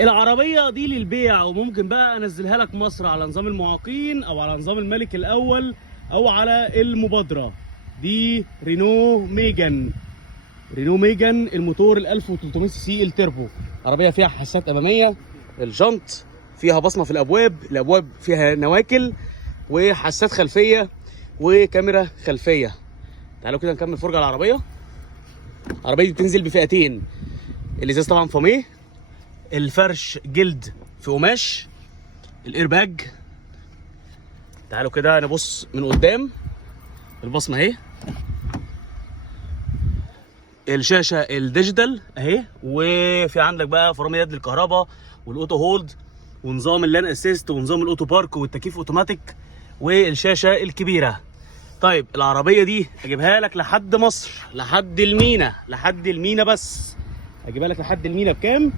العربية دي للبيع، وممكن بقى انزلها لك مصر على نظام المعاقين او على نظام الملك الاول او على المبادرة. دي رينو ميجان. رينو ميجان الموتور ال 1300 سي سي التربو. عربية فيها حساسات امامية، الجنط فيها بصمة في الابواب فيها نواكل، وحساسات خلفية وكاميرا خلفية. تعالوا كده نكمل فرجة على العربية. العربية دي بتنزل بفئتين، الازاز طبعا فاميه، الفرش جلد في قماش، الايرباج. تعالوا كده نبص من قدام، البصمه اهي، الشاشه الديجيتال اهي، وفي عندك بقى فرامل يد للكهرباء والاوتو هولد ونظام اللان اسيست ونظام الاوتو بارك والتكييف اوتوماتيك والشاشه الكبيره. طيب العربيه دي اجيبها لك لحد مصر، لحد المينا، بس اجيبها لك لحد المينا بكام؟